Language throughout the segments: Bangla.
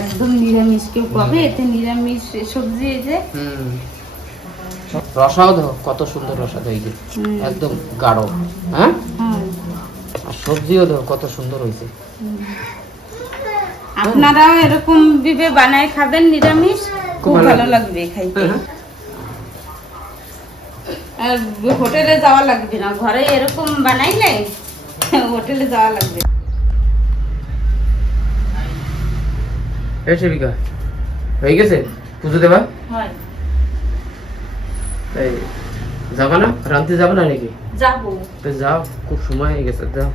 একদম নিরামিষ কেউ পাবে, এতে নিরামিষ সবজি এই যে রসাও দেখো কত সুন্দর রসা এই যে একদম গাঢ়। হ্যাঁ, আর সবজিও দেখো কত সুন্দর হয়েছে। আপনারাও এরকম ভাবে বানায় খাবেন, নিরামিষ খুব ভালো লাগবে খাইতে। আর হোটেলে যাওয়া লাগবে না, ঘরে এরকম বানাইলে হোটেলে যাওয়া লাগবে। এই সেবিকা হয়ে গেছে পুজো দেবা? হয়। এই যাবা না, রান্তে যাবা না নাকি? যাবো। তো যাও, খুব সময় হয়ে গেছে, যাও।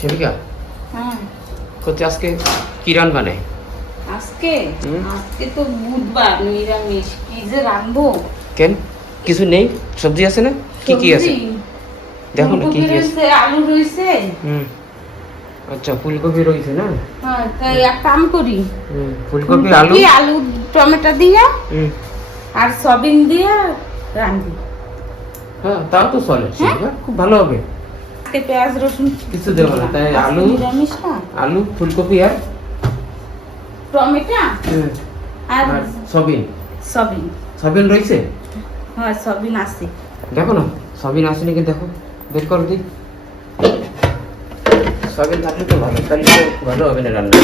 সেবিকা হ্যাঁ, করছে আজকে কি রান্না বানায়? আজকে আজকে তো বুধবার, নিরামিষ। কি যে রাঁধবো? কেন কিছু নেই? সবজি আছে না? কি কি আছে দেখো না, কি কি আছে। আলু রয়েছে। আচ্ছা, ফুলকপি রয়েছে না? হ্যাঁ, তাই এক কাম করি, ফুলকপি আলু আলু টমেটো দিয়ে আর সয়াবিন দিয়ে রাঁধবি। হ্যাঁ, তাও তো চলে, খুব ভালো হবে। আজকে পেঁয়াজ রসুন কিছু দেবো না, তাই আলু, নিরামিষ না, আলু ফুলকপি আর টমেটো আর সয়াবিন। সয়াবিন, সয়াবিন রয়েছে? হ্যাঁ, সয়াবিন আছে। দেখো না সয়াবিন আছে নাকি, দেখো, বের করো দি। সয়াবিন থাকলে তো ভালো, তাহলে তো ভালো হবে না রান্না।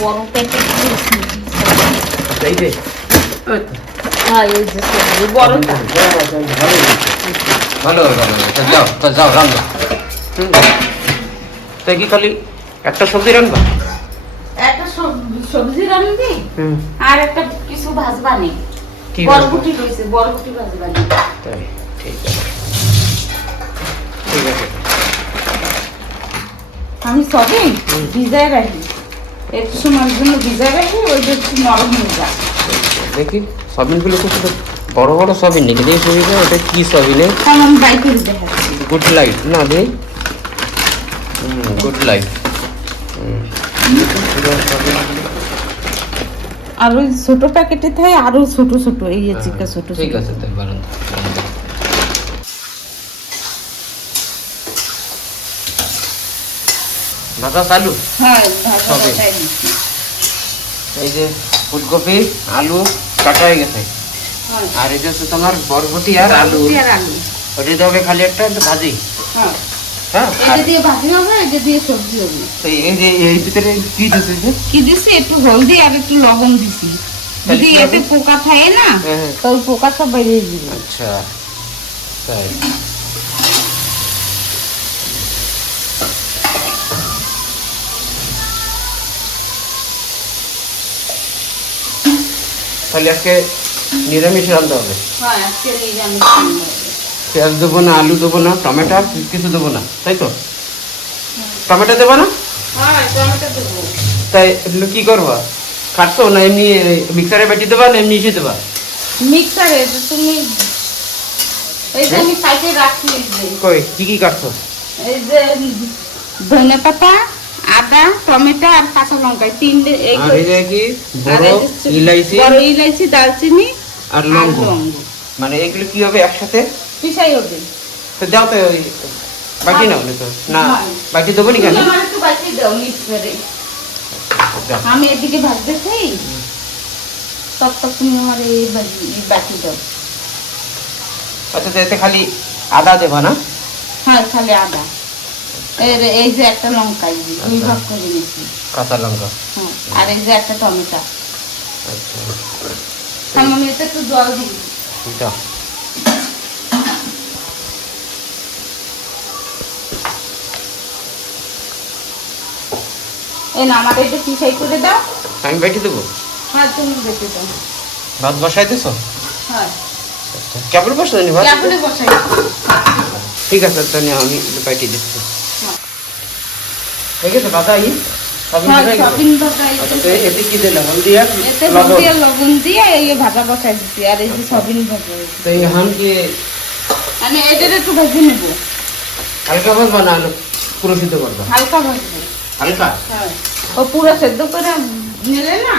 বড় প্যাকেট এই যে হ্যাঁ, এই যে সবজি বড়টা। ভালো হবে, ভালো হবে। যাও যাও রান্না। তাই কি খালি একটা সবজি রান্না? একটা সবজি রাঁধবি আর একটা কিছু ভাজবানি। কি বরবটি রয়েছে, বরবটি ভাজবানি। তাই, ঠিক আছে, ঠিক আছে। আমি সবই ভিজায় রাখি, একটু সময়ের জন্য ভিজায় রাখি, ওইটা একটু নরম হয়ে যায়। দেখি সয়াবিনগুলো খুব বড় বড় সয়াবিন নাকি? দেখি সুবিধা, ওটা কি সয়াবিনে? আমি বাইকে দেখাচ্ছি। গুড লাইফ না দেই, গুড লাইফ। আর ওই ছোট প্যাকেটে থাকে আরো ছোট ছোট, এই চিকা ছোট। ঠিক আছে, তাই বানান। ভাজা চালু? হ্যাঁ, এই যে ফুলকপি আলু কাটা হয়ে গেছে, আর এই যে হচ্ছে তোমার বরবটি আর আলু। ওটা দিতে হবে খালি একটা ভাজি। হ্যাঁ, এটা দিয়ে ভাজি হবে, এটা দিয়ে সবজি হবে। তো এই যে এর ভিতরে কি দিতেছে? কি দিছি? একটু হলদি আর একটু লবণ দিছি। যদি এতে পোকা থাকে না, তো ওই পোকা সব বেরিয়ে যাবে। আচ্ছা, তাই। তাহলে আজকে নিরামিষ রান্না হবে। হ্যাঁ, আজকে নিরামিষ। পেঁয়াজ দেবো না, আলু দেবো না, টমেটো কিছু দেবো না, তাই তো? টমেটো দেবো না? হ্যাঁ, টমেটো দেবো। তাই এগুলো কি করবা? কাটছো না এমনি মিক্সারে বেটে দেবা না এমনি ইসে দেবা? মিক্সারে তুমি এই যে আমি সাইডে রাখি, কই কি কি কাটছো? এই যে ধনে পাতা, আদা, টমেটো আর কাঁচা লঙ্কা, তিনটে। আর এই যে কি বড় ইলাইচি, বড় ইলাইচি, দারচিনি আর লবঙ্গ। মানে এগুলো কি হবে একসাথে পিসাই হবে। তো দাও তো, ওই বাকি না হলে তো না, বাকি দেবো নি কেন? আমার একটু বাকি দাও মিক্সারে, আমি এদিকে ভাজতে চাই, তত তুমি আমার এই বাকি দাও। আচ্ছা, তো এতে খালি আদা দেবা না? হ্যাঁ, খালি আদা। এই যে একটা লঙ্কা দুই ভাগ করে নিয়েছি, কাঁচা লঙ্কা। হ্যাঁ, আর এই যে একটা টমেটো। আচ্ছা, আমি এতে একটু জল দিই। দাও। এই না, আমার এটা পিসাই করে দাও। আমি বেটে দেবো? হ্যাঁ, তুমি বেটে দাও। ভাত বসাই দিছো? হ্যাঁ, কেবল বসাই নি ভাত? কেবলে বসাই। ঠিক আছে, তাহলে আমি বেটে দিচ্ছি। ঠিক আছে, ভাজা ই এতে কি দিলাম? হলদি আর লবণ দিয়ে এই ভাজা বসাই দিচ্ছি, আর এই যে সবিন ভাজা। তো এই হাম কি আমি এটার একটু ভেজে নেব। হালকা ভাজবা না আলু পুরো সিদ্ধ করবা? হালকা ভাজবো। হালকা? হ্যাঁ, ও পুরো সেদ্ধ করে নিলে না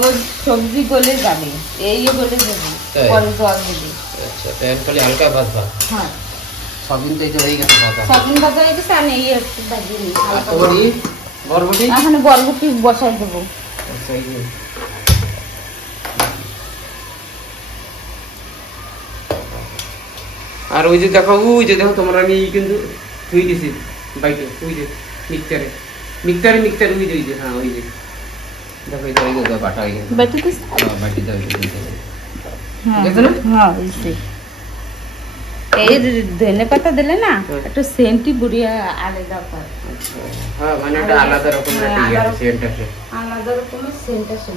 ও সবজি গলে যাবে, এই গলে যাবে পরে জল দিবি। আচ্ছা, তাহলে খালি হালকা ভাজবা? হ্যাঁ, সবিন তো এই যে হয়ে গেছে ভাজা। সবিন ভাজা হয়ে গেছে, আমি এই একটু ভাজিয়ে নিই হালকা। বরবটি এখানে বরবটি বসাই দেবো। আচ্ছা, এই যে আর ওই যে দেখো তোমার আমি কিন্তু ধুই দিছি বাইকে, ওই যে মিক্সারে ওই যে হ্যাঁ ওই যে দেখো এই যে বাটা হয়ে গেছে। বাটি দিস? বাটি দাও একটু। হ্যাঁ দেখো না? হ্যাঁ, ওইসে এই ধনে পাতা দিলে না একটু সেন্টি বুড়িয়া আলাদা পায়। হ্যাঁ, মানে এটা আলাদা রকমের একটা ইয়ে আছে, সেন্ট আছে। আলাদা রকমের সেন্ট আছে।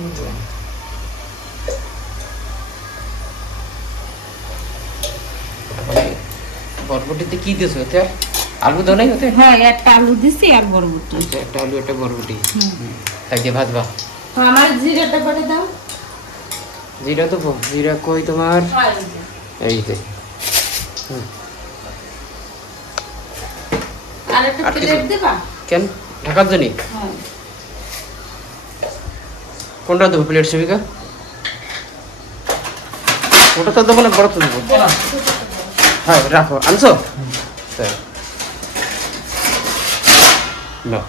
বরবটিতে কি দিছো ওতে? আলু দাও নাই ওতে? হ্যাঁ, একটা আলু দিছি আর বরবটি। আচ্ছা, একটা আলু একটা বরবটি তাকে ভাজবা। আমার জিরাটা পরে দাও। জিরা তো জিরা কই তোমার? এই যে আর একটা প্লেট দেবা? কেন ঢাকার জন্য? হ্যাঁ। কোনটা দেবো প্লেট সেবিকা? ওটা তো দেবো না, বড় তো দেবো। হ্যাঁ রাখো, আনছো? না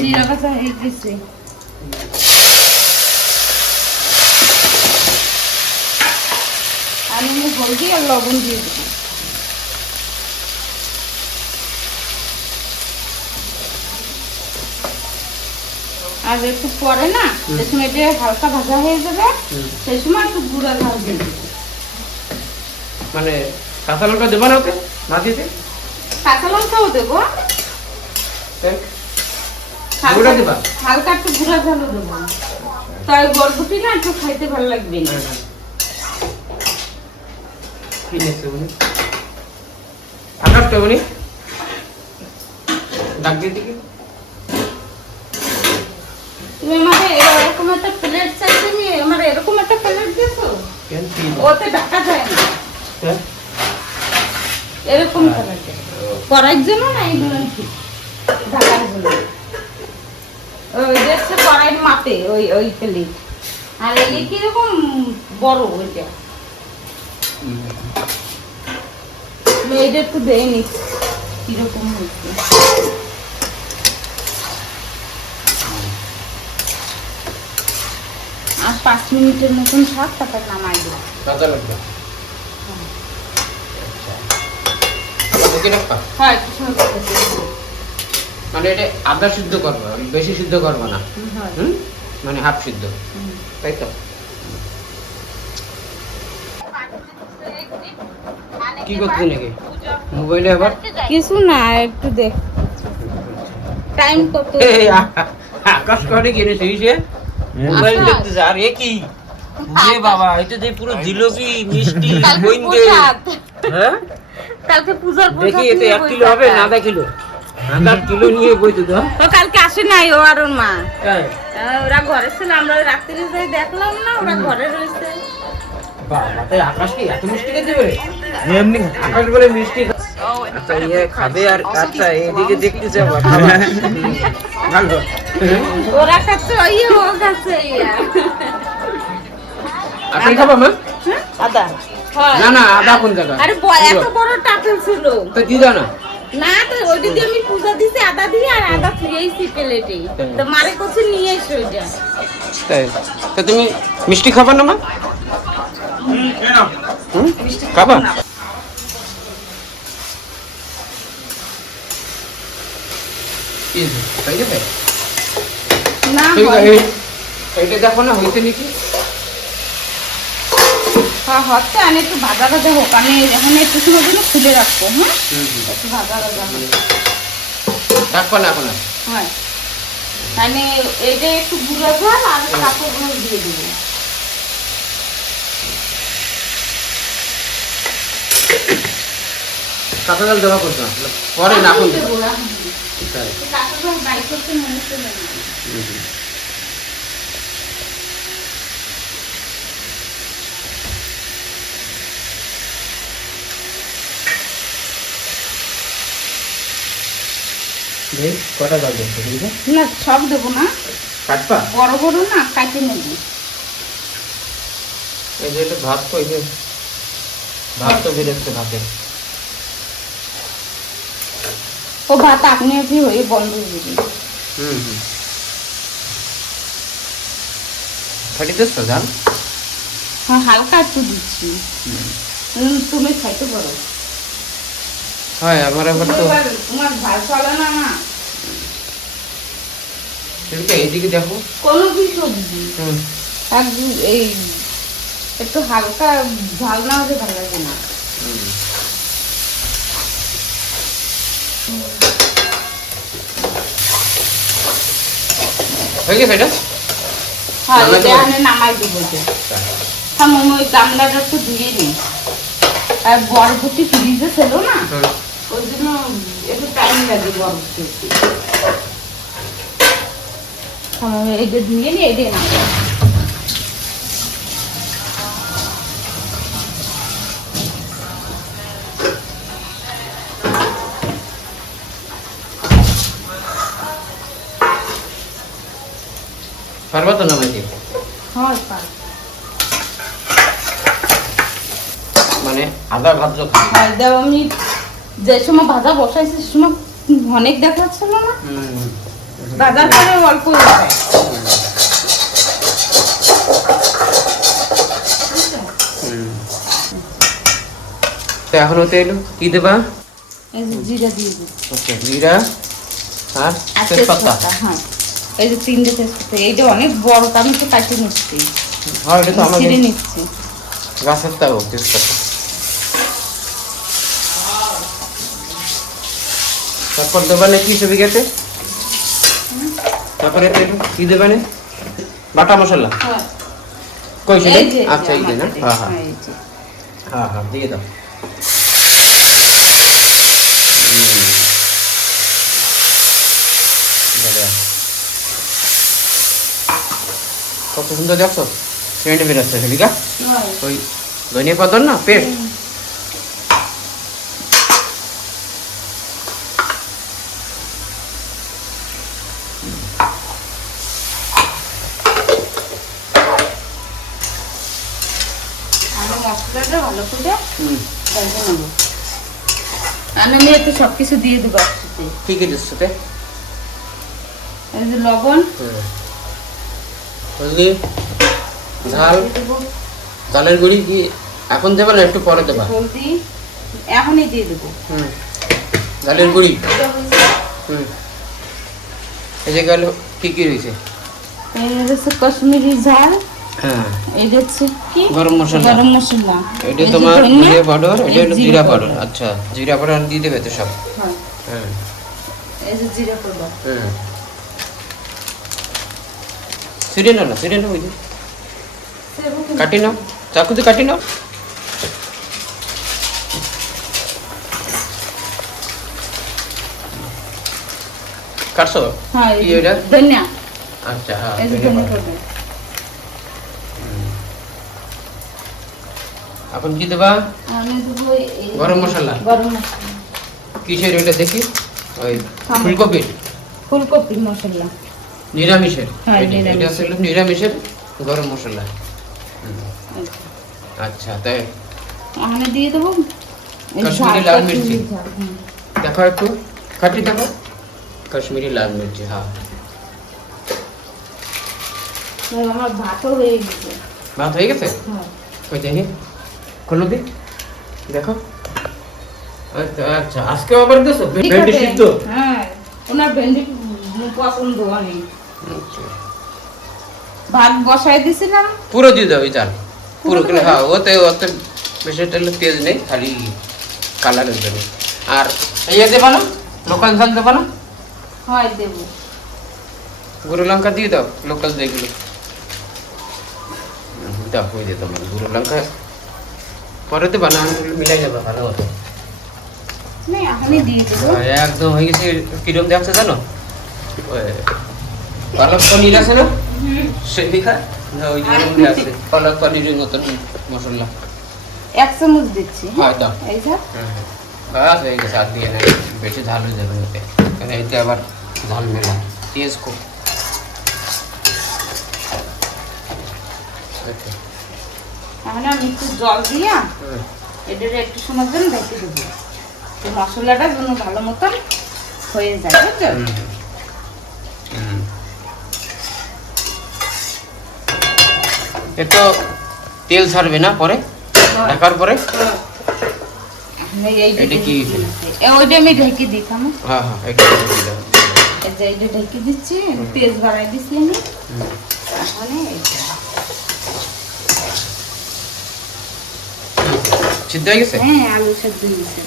জিরা কাঁচা এই দিছি। আমি হলদি আর লবণ দিয়ে দেবো। আর একটু পরে না, যে সময় এটা হালকা ভাজা হয়ে যাবে সেই সময় একটু গুঁড়া ঝাল দিয়ে দেবো। মানে কাঁচা লঙ্কা দেবো না ওকে ভাজিতে? কাঁচা লঙ্কাও দেবো, গুঁড়া দেবা? হালকা একটু গুঁড়া ঝালও দেবো, তাই বরবটি না একটু খাইতে ভালো লাগবে। কি নেছে উনি? আকাশটা উনি ডাক দিয়ে দিকে। তুমি আমাকে এরকম একটা প্লেট চাই, তুমি আমার এরকম একটা প্লেট দিয়েছো, ওতে ঢাকা যায় না। এরকম করার জন্য না, এইগুলো ঢাকার জন্য ওই দেখছে কড়াইয়ের মাপে ওই ওই প্লেট। আর এই কিরকম বড় ওইটা, এইটা একটু দেয় নি কিরকম হয়েছে। আর 5 মিনিটের মতন থাক, তারপর নামাই দেবো। কাঁচা লঙ্কা হ্যাঁ, একটু সময় করতে দেবো। মানে এটা আধা সিদ্ধ করবা, বেশি সিদ্ধ করবা না, মানে হাফ সিদ্ধ, তাই তো? কি করতে নাকি মোবাইলে আবার? কিছু না, একটু দেখ টাইম কত। আকাশ করে কিনেছে সে মোবাইল দেখতেছে। আর এ কি রে বাবা, এটা যে পুরো জিলাপি মিষ্টি বইন্দে। হ্যাঁ, কালকে পূজার দেখি এতে 1 কিলো হবে না, আধা কিলো? আধা কিলো নিয়ে বইতে দাও। ও কালকে আসে নাই, ও আর ওর মা। হ্যাঁ, ওরা ঘরে ছিল, আমরা রাত্রে যাই দেখলাম না, ওরা ঘরে রয়েছে। বাবা, তাই আকাশ কি এত মিষ্টি খেতে পারে? এমনি আকাশ বলে মিষ্টি আচ্ছা ইয়ে খাবে। আর আচ্ছা এদিকে দেখতে যাবো ভালো। ওরা খাচ্ছে ইয়ে, ও খাচ্ছে ইয়া। আপনি খাবা মা? আদা? না না, আদা কোন জায়গা? আরে এত বড় টাপেল ছিল তো দি দাও না। না, তো ওই দিদি আমি পূজা দিছি আদা দিয়ে, আর আদা ফ্রিয়েছি প্লেটে, তো মারে কাছে নিয়ে এসে ওইটা। তাই তো তুমি মিষ্টি খাবা না মা? খাবা? না এইটা দেখো না হইতে নাকি? হ্যাঁ হচ্ছে, আমি একটু ভাজা ভাজা হোক, আমি এখন একটু সময় জন্য খুলে রাখবো। হ্যাঁ, একটু ভাজা ভাজা হোক। রাখবো না এখন? হ্যাঁ, আমি এইটা একটু গুঁড়ো ঝাল আর কাপড়গুলো দিয়ে দেবো। কাঁচা জল দেওয়া করছো পরে না এখন দেবো, কাঁচা ঝাল বাই করতে মনে চলে না। দেখ কটা জল দিচ্ছি ঠিক আছে? না সব দেবো না, কাটপা বড় বড় না কাটে নেবো। এই যে এটা ভাত কই যে ভাত তো বেরোচ্ছে ভাতে। ও ভাত আপনি আপনি হয়ে বন্ধ হয়ে যাবে। হুম ফাটিতেছ তো জান? হ্যাঁ হালকা একটু দিচ্ছি। তুমি খাইতে পারো। হয় আমার আবার তো তোমার ভাত চলে না না। ঠিক এইদিকে দেখো কোনো কি সবজি হুম একদম এই একটু হালকা ঝাল না হলে ভালো লাগে না। হয়ে গেছে এটা? হ্যাঁ নামাই এটা দেবো? আমি নামাই দেবো যে। হ্যাঁ মনে ওই গামলাটা একটু ধুয়ে নিই। আর বরবটি ফ্রিজে ছিল না, ওই জন্য একটু টাইম লাগে বরবটি। এইটা ধুয়ে নিই, এইটাই না পারবা তো নামাই দিয়ে? হয় পার। মানে আদা ভাজলো খাই। আর দাও আমি যে সময় ভাজা বসাইছি সে সময় অনেক দেখাচ্ছিল না, ভাজার পরে অল্প হয়ে যায়। তো এখন হতে এলো কি দেবা? এই যে জিরা দিয়ে দিই। ওকে জিরা আর আর তেজপাতা। তেজপাতা, হ্যাঁ এই যে 3টে তেজপাতা। এইটা অনেক বড়, আমি তো কাটে নিচ্ছি, হ্যাঁ এটা তো আমাদের ছিঁড়ে নিচ্ছি। গাছের তাও তেজপাতা। তারপর দেবানে কি সবই গেছে? তারপরে তো একটু কি দেবানে? বাটা মশলা হ্যাঁ কই সেটা? এই যে, আচ্ছা এই যে না? আমাদের, হ্যাঁ হ্যাঁ এই যে। হ্যাঁ হ্যাঁ দিয়ে দাও। কত সুন্দর দেখছো সেন্ট বেরোচ্ছে সেদিকা। হ্যাঁ। ওই ধনিয়া পাতার না পেস্ট। আমি মশলাটা ভালো করে ভেজে নেবো। আমি একটু সবকিছু দিয়ে দেবো একসাথে। কি কি দিচ্ছ তে? এই যে লবণ হলদি ঝাল দিয়ে দেবো, ঝালের গুঁড়ি কি এখন দেবা না একটু পরে দেবা? হলদি এখনই দিয়ে দেবো। ঝালের গুঁড়ি এটা হয়েছে, এই যে গেল কি কি রয়েছে? এই হচ্ছে কাশ্মীরি ঝাল, হ্যাঁ এটা হচ্ছে কি গরম মশলা। গরম মশলা, এটা এই যে তোমার ধনিয়া, জিরা পাউডার, এটা এই হলো জিরা পাউডার। আচ্ছা জিরা পাউডার দিয়ে দেবে তো সব? হ্যাঁ হ্যাঁ এই যে জিরা পাউডার। হ্যাঁ সিঁড়ে নাও না, সিঁড়ে নাও ওই যে কাটি নাও, চাকুতে কাটি নাও। কাটছো? হ্যাঁ এই কি যে এটা? ধনিয়া, আচ্ছা হ্যাঁ এই যে ধনিয়া ধনিয়া পাউডার। পাউডার। এখন কি দেবা? আমি দেবো এই গরম মশলা। গরম মশলা, কিসের এটা দেখি? ওই হ্যাঁ। ফুলকপির ফুলকপি মশলা, নিরামিষের। হ্যাঁ, এটা নিরামিষের। হচ্ছে নিরামিষের গরম মশলা। আচ্ছা তাই এখানে দিয়ে দেবো এই কাশ্মীরি ঝালটা, লাল মির্চি। চিনি ঝাল, হুম। দেখো একটু কাটি দেখো কাশ্মীরি লাল মির্চি। হ্যাঁ আমার ভাতও হয়ে গেছে। ভাত হয়ে গেছে? হ্যাঁ ওই দেখি খোলো দি দেখো। আচ্ছা আচ্ছা আজকে আবার দেছো ঠিক ভেন্ডি আছে। সিদ্ধ? হ্যাঁ ওনার ভেন্ডি পছন্দ অনেক। আচ্ছা। ভাত বসাই দিছিলাম, পুরো দিয়ে দাও এই চাল পুরো পুরো করে। দেবো? হ্যাঁ ওতে ওতে বেশি তেলে পেঁয়াজ নেই, খালি কালারের জন্য। আর ইয়ে দেবা না, লোকাল ঝাল দেবা না? হয় দেবো। গুঁড়ো লঙ্কা দিয়ে দাও, লোকাল যেগুলো দাও হয়ে যেত। মানে গুঁড়ো লঙ্কা পরে দেবা না, মিলাই যাবে ভালো হতো। না এখনই দিয়ে দেবো। একদম হয়ে গেছে। কিরম দেখছে জানো? ওই পালক পনির আছে না সেই দেখা না, ওই যে মধ্যে আছে পালক পনিরের মতন মশলা। 1 চামচ দিচ্ছি। হ্যাঁ দাও। এই যে হ্যাঁ বাস হয়ে গেছে, আর দিয়ে নেয়, বেশি ঝাল হয়ে যাবে ওতে, কারণ এতে আবার ঝাল মেলা তেজ খুব। এখন আমি একটু জল দিয়া এটার একটু সময় জন্য ঢেকে দেবো, তো মশলাটা যেন ভালো মতন হয়ে যায়, বুঝছো? তো তেল ছাড়বে না পরে, ঢাকার পরে? এটা কি? ওইটা আমি ঢেকে দিতাম। হ্যাঁ হ্যাঁ, এটা দিলাম। এইটা ঢেকে দিচ্ছি, তেজ বাড়াই দিচ্ছি আমি। তাহলে সিদ্ধ হয়ে গেছে? হ্যাঁ, আলু সেদ্ধ হয়ে গেছে।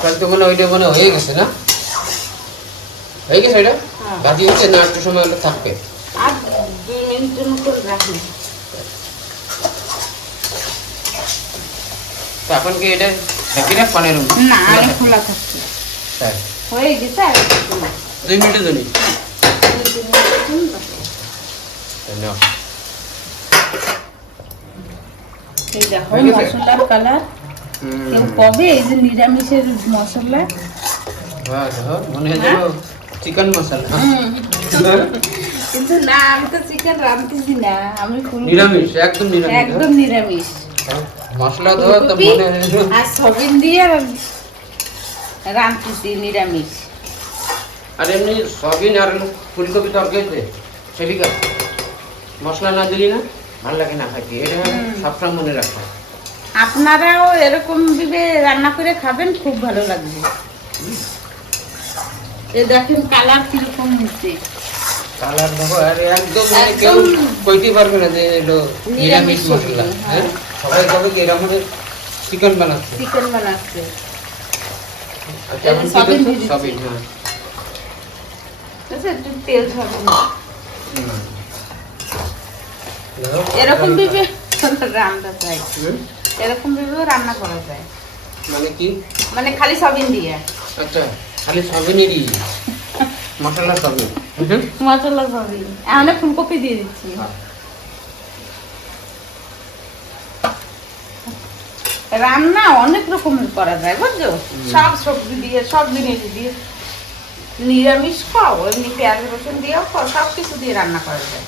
তাহলে তো মনে ওইটা মনে হয়ে গেছে না? হয়ে গেছে এটা? বাকি হচ্ছে না, একটু সময় হলে থাকবে। আর 2 মিনিটের মতো রাখি। তো এখন কি এটা ঢাকি রাখ পানের রুম? না, আর খোলা থাকছে। তাই হয়ে গেছে, আর একটু না। 2 মিনিটের জন্য? 2-3 মিনিটের জন্য রাখো। নাও। এই দেখো মশলার কালার। কেউ কবে এই যে নিরামিষের মশলা, বাহ, দেখো মনে হয় যেন চিকেন মশলা। কিন্তু না, আমি তো চিকেন রাঁধতেছি না, আমি নিরামিষ, একদম নিরামিষ। একদম নিরামিষ। মশলা দেওয়া তো মনে হয় যেন আর সবিন দিয়ে রাঁধতেছি নিরামিষ। আর এমনি সবিন আর ফুলকপি তরকারিতে সেদিকে মশলা না দিলি না ভালো লাগে না খাইতে, এটা সবসময় মনে রাখতে। আপনারাও এরকম ভাবে রান্না করে খাবেন, খুব ভালো লাগবে। এই দেখেন কালার কিরকম হচ্ছে। কালার দেখো, আর একদম মানে কেউ কইতে পারবে না যে এটা নিরামিষ মশলা। হ্যাঁ, সবাই কবে কি এর আমাদের চিকেন বানাচ্ছে। চিকেন বানাচ্ছে। কেমন সবিন চিকেন? দিয়ে সবিন, হ্যাঁ। আচ্ছা, একটু তেল ঝাড়বো না। দেখো, এরকম ভাবে রান্না যায়, এরকম ভাবেও রান্না করা যায়। মানে কি? মানে খালি সবিন দিয়ে। আচ্ছা, খালি সবিনেরই মশলা সবিন। মশলা সবিন। এখন ফুলকপি দিয়ে দিচ্ছি। রান্না অনেক রকমের করা যায়, বুঝছো? সব সবজি দিয়ে, সব জিনিস দিয়ে, নিরামিষ খাও, এমনি পেঁয়াজ রসুন দিয়েও খাও, সব কিছু দিয়ে রান্না করা যায়।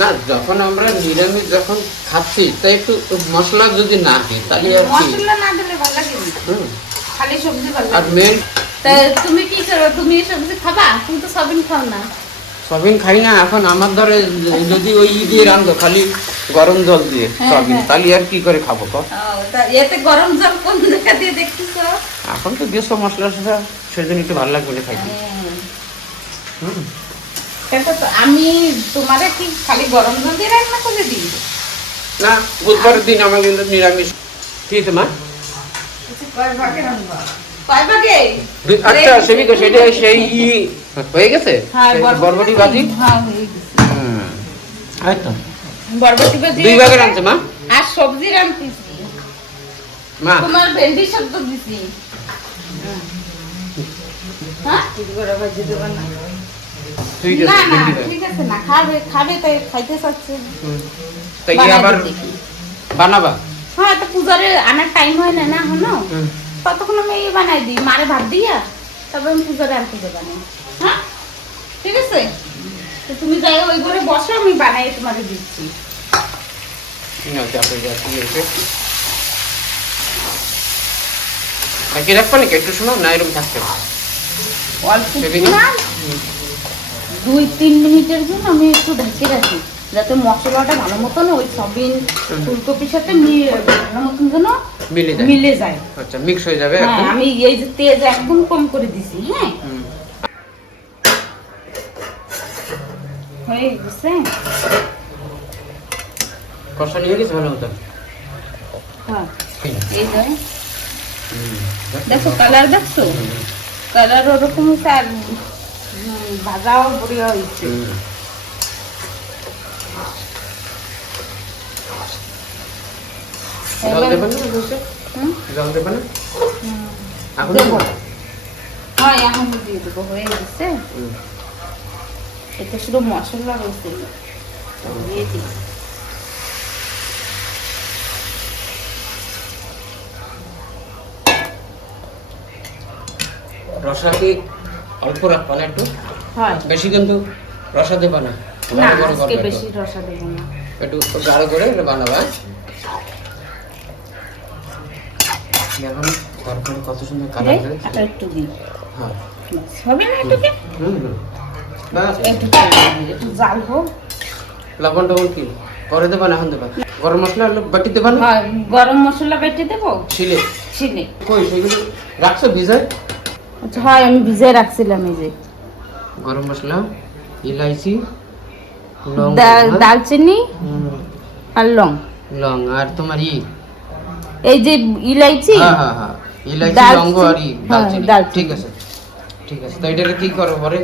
না, যখন আমরা নিরামিষ যখন খাচ্ছি তাই একটু মশলা যদি না দিই তাহলে আর কি, মশলা না দিলে ভালো লাগে না। খালি সবজি ভালো আর লাগে। মেন তা তুমি কি করো? তুমি সবজি খাবা? তুমি তো সবিন খাও না। সবিন খাই না এখন। আমার ধরে যদি ওই দিয়ে রান্ধো খালি গরম জল দিয়ে সবিন, তাহলে আর কি করে খাবো? তা এতে গরম জল কোন জায়গা দিয়ে দেখতেছো? এখন তো দেশো মশলা টশলা, সেজন্য একটু ভালো লাগবে না খাইতে। দেখো তো, আমি তোমারে কি খালি গরম জল দিয়ে রান্না করে দিই? না, বুধবারের দিন আমার কিন্তু নিরামিষ। কি তোমার? কয় ভাগে রান্না? কয় ভাগে? আচ্ছা, সেদিকে সেটা সেই হয়ে গেছে বরবটি ভাজি। হ্যাঁ, হয়ে গেছে। এই তো বরবটি ভাজি 2 ভাগে রাঁধছে মা। আর সবজি রান্নতেছি। মা তোমার ভেন্ডি সেদ্ধ দিছি। হ্যাঁ, বড় ভাজি দেব না। ঠিক না আছে, না, ভেন্ডি ভাজি। ঠিক আছে না, খাবে খাবে তাই খাইতে চাচ্ছে। তাই কি আবার বানাবা? হ্যাঁ, তো পূজারে আনার টাইম হয় না না এখনো, ততক্ষণ আমি এই বানাই দিই, মারে ভাত দিয়া তারপর আমি পূজারে আনতে যাবো না। হ্যাঁ, ঠিক আছে, তো তুমি যাই ওই ঘরে বসো, আমি বানাই তোমাকে দিচ্ছি। না, চাপে যাচ্ছি এসে বাকি রাখবা নাকি একটু? শোনো না, এরকম থাকতে অল্প না, 2-3 মিনিটের জন্য আমি একটু ঢেকে রাখি, যাতে মশলাটা ভালো মতন ওই সবিন ফুলকপির সাথে ভালো মতন যেন মিলে যায়। আচ্ছা, মিক্স হয়ে যাবে। হ্যাঁ, আমি এই যে তেজ একদম কম করে দিছি। হ্যাঁ, হয়ে গেছে। কষা নিয়ে গেছে ভালো মতো। হ্যাঁ, এই যে দেখো কালার, দেখছো কালার ওরকম হচ্ছে, আর ভাজাও বড়িয়া হয়েছে। জল দেবে না? জল দেবে না এখন? হ্যাঁ, এখন দিয়ে দেবো, হয়ে গেছে। এটা শুধু মশলা রয়েছে, দিয়ে দিই। রসাকে অল্প রাখবা না একটু, হয় বেশি কিন্তু রসা দেবা না, না গাঢ় করে আজকে করবা বেশি একটু। রসা দেব না। একটু গাঢ় করে এটা বানাবা। এখন তরকারি কত সুন্দর কালার এই, হয়েছে। আর একটু দিই। হ্যাঁ হবে না এটুকে? বাস একটু তেল দিই, একটু জাল হোক। লবণ টবণ কি পরে দেবা না এখন দেবা? গরম মশলা বাটি দেবা না? হয় গরম মশলা বেটে দেবো শিলে শিলে। কই সেগুলো রাখছো ভিজায়? আচ্ছা হয় আমি ভিজিয়ে রাখছিলাম এই যে গরম মশলা, ইলাইচি, লং, দালচিনি আর লং। লং আর তোমার এই যে ইলাইচি হ্যাঁ হ্যাঁ হ্যাঁ ইলাইচি, দালচিনি, লং আর দালচিনি। দালচিনি। ঠিক আছে ঠিক আছে। তো এটাকে কি করো পরে?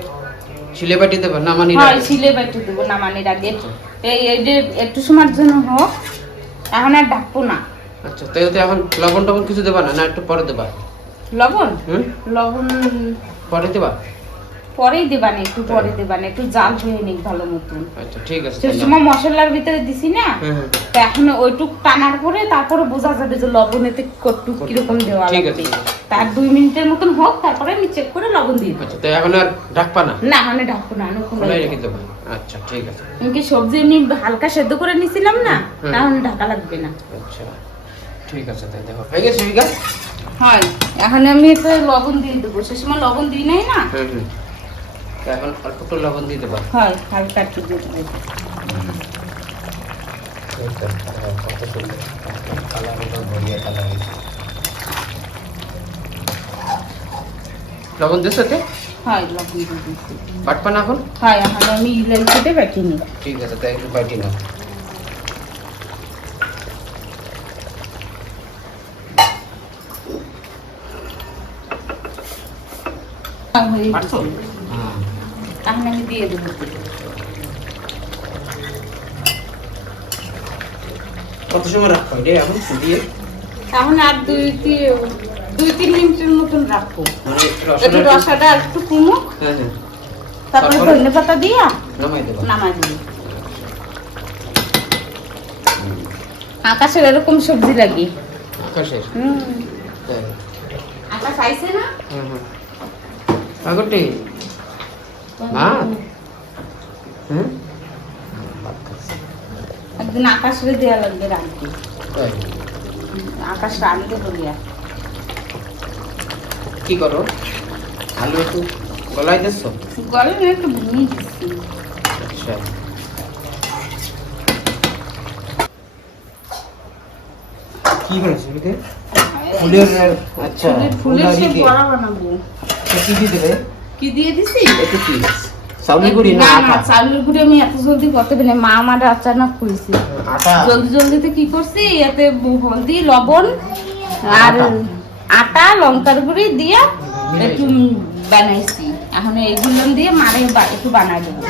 শিলে বাটি দেবা না মানি? হয় শিলে বেটে দেবো নামানির আগে। এই যে একটু সময়ের জন্য হোক, এখন আর ডাকবো না। আচ্ছা তাই তো এখন লবণ টবণ কিছু দেবা না, না একটু পরে দেবা? লবণ হুম লবণ পরে দেবা? পরেই দেবানে, একটু পরে দেবানে, একটু জাল হয়ে নিক ভালো মতন। আচ্ছা ঠিক আছে সে তাহলে। সময় মশলার ভিতরে দিছি না, হুম হুম তো এখন ওইটুক টানার পরে তারপরে বোঝা যাবে যে লবণেতে কতটুক কিরকম দেওয়া ঠিক লাগবে। আছে। তার 2 মিনিটের মতন হোক, তারপরে আমি চেক করে লবণ দিয়ে দেবো। আচ্ছা তো এখন আর রাখবা না, না মানে ডাকবো না, খোলাই রেখে দেবা? আচ্ছা ঠিক আছে। আমি কি সবজি এমনি হালকা সেদ্ধ করে নিছিলাম না, হুম। তাহলে ঢাকা লাগবে না। আচ্ছা ঠিক আছে তাই দেখো হয়ে গেছে বিঘা। হয় এখন আমি তো লবণ দিয়ে দেবো, সে সময় লবণ দিই নাই না। হুম হুম তো এখন অল্প একটু লবণ দিয়ে দেবা। হয় হালকা একটু দিয়ে দেবো। কত সুন্দর কালার, বড়িয়া কালার হয়েছে। লবণ দিয়েছো তো? হয় লবণ দিয়ে দিচ্ছি। বাটপা না এখন? হয় এখন আমি ইলাইচিতে বেটে নিই। ঠিক আছে তাই একটু বাটি নাও। হয়ে বাটছো? গেছে। হ্যাঁ এখন আমি দিয়ে দেবো। কত সময় রাখো এটা এখন দিয়ে? এখন আর 2-3 মিনিটের মতন রাখবো। মানে একটু রসাটা একটু কমুক, হ্যাঁ হ্যাঁ তারপরে তারপরে? ধনে পাতা দিয়া নামাই দেবা। নামাই দিবি। আকাশের এরকম সবজি লাগি। আকাশের তাই? আকাশ আইছে না? হ্যাঁ হ্যাঁ আগরটি মা হুম একদিন আকাশে দেওয়া লাগবে রাখবি। তাই আকাশ রাঁধতে বলিয়া। কি করো? আলু একটু গলায় দিচ্ছ? গরমে একটু ভুঙিয়ে দিচ্ছি। আচ্ছা কি হয়েছে এদিকে? ফুলের আচ্ছা ফুলের সে দিয়ে বড়া বানাবো। তো কি দিয়ে দেবে? কি দিয়ে দিছি? একটু কি চাউলের গুঁড়ি না না আটা? চাউলের গুঁড়ি আমি এত জলদি করতে পারি না, মা আমার আচানক করেছে। আটা জলদি জলদিতে কি করছি, এতে হলদি লবণ আর আটা। আটা লঙ্কার গুঁড়ি দিয়ে মিলাইছি। একটু বানাইছি। এখন এইগুলো দিয়ে মারে একটু বানাই দেবো।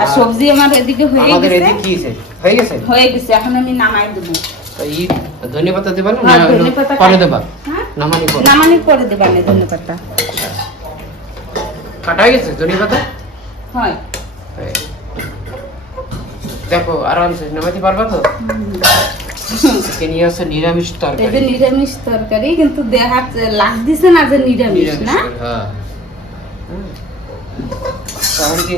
আর সবজি আমার এদিকে হয়ে আমাদের গেছে, এদিকে কি হয়েছে? হয়ে গেছে? হয়ে গেছে। এখন আমি নামাই দেবো। তো এই ধনে পাতা দেবা না? হ্যাঁ, না ধনেপাতা পরে দেবা? হ্যাঁ নামানি পরে? নামানির পরে দেবা না ধনে পাতা। কাটা হয়ে গেছে ধনে পাতা? হয় এই। দেখো আরামসে নামাইতে পারবা তো? আজকে নিয়ে আসছে নিরামিষ এই যে তরকারি। নিরামিষ তরকারি, কিন্তু দেখা লাগ দিছে না যে নিরামিষ নিরামিষ না। করে, হ্যাঁ তাহলে কি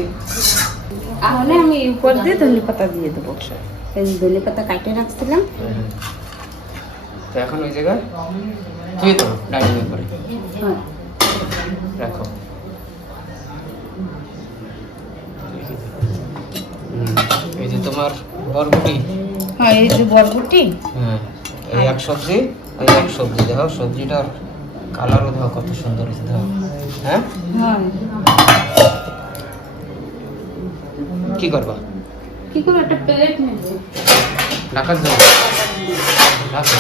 এখন আমি উপর দিয়ে ধনে পাতা দিয়ে দেবো। এই ধনে পাতা কাটে রাখছিলাম। তো এখন ওই জায়গায় তুই তো ডাইনিং এর পরে হ্যাঁ রাখো। এই যে তোমার বরবটি, হ্যাঁ এই যে বরবটি। হ্যাঁ এই এক সবজি, এই এক সবজি দেখো সবজিটার কালারও দেখো কত সুন্দর হয়েছে দেখো। হ্যাঁ হ্যাঁ কি করবা? কি করে একটা প্লেট নেবো। ঢাকার জন্য রাখো।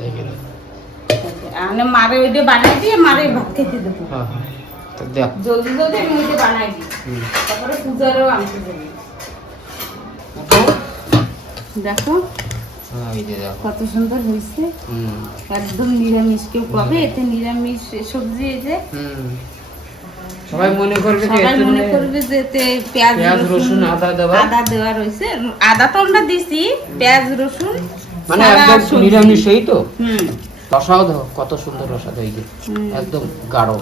দেখি না। আমি মারে ওইটা বানাই দিয়ে মারে ভাত খেতে দেবো। হ্যাঁ হ্যাঁ তো দেখ। জলদি জলদি আমি ওইটা বানাই দিই, হুম। তারপরে পূজারও আনতে যাবো। উঠো। দেখো হ্যাঁ এই যে দেখো। কত সুন্দর হয়েছে, হুম একদম নিরামিষ। কেউ কবে এতে নিরামিষ সবজি? এই যে হুম সবাই মনে করবে যে সবাই এতে মনে মানে করবে যে এতে পেঁয়াজ পেঁয়াজ রসুন আদা দেওয়া, আদা দেওয়া রয়েছে। আদা তো আমরা দিছি, পেঁয়াজ রসুন মানে সারা একদম সবজি। নিরামিষই তো। হুম রসাও দাও, কত সুন্দর রসা দাও, এই যে একদম গাঢ়।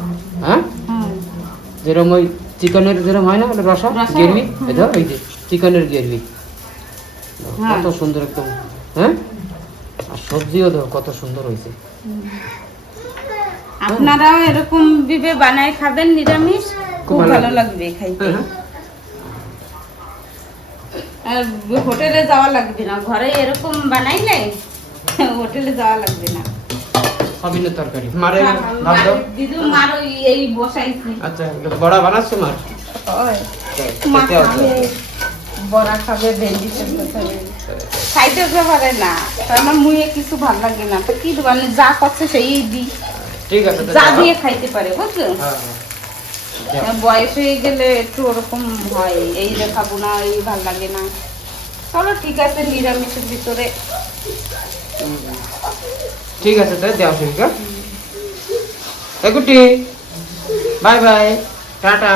হ্যাঁ, হুম। যেরকম ওই চিকেনের যেরকম হয় না রসা, রসা, গ্রেভি, হুম। এই ধর এই যে চিকেনের গ্রেভি, হ্যাঁ। কত সুন্দর একদম। হ্যাঁ, আর সবজিও দাও কত সুন্দর হয়েছে। আপনারাও এরকম ভাবে বানায় খাবেন নিরামিষ, খুব ভালো লাগবে খাইতে। হ্যাঁ, আর হোটেলে যাওয়া লাগবে না, ঘরে এরকম বানাইলে হোটেলে যাওয়া লাগবে না। সবিনের তরকারি মারে ভাত দাও। দিদু মার ওই এই বসাইছি। আচ্ছা, বড়া বানাচ্ছো মার? ওই মা খাবে, বড়া খাবে, ভেন্ডি সেদ্ধ খাবে, খাইতে পারে না। তো আমার মুয়ে কিছু ভালো লাগে না, তো কি মানে যা করছে সেই দিই, ঠিক আছে, যা দিয়ে খাইতে পারে, বুঝছো? হ্যাঁ, হ্যাঁ। বয়স হয়ে গেলে একটু ওরকম হয়, এই যে খাবো না, এই ভাল লাগে না। চলো ঠিক আছে, নিরামিষের ভিতরে। ঠিক আছে, তাই দেওয়া ঠিক আছে। এগুটি বাই বাই, টাটা।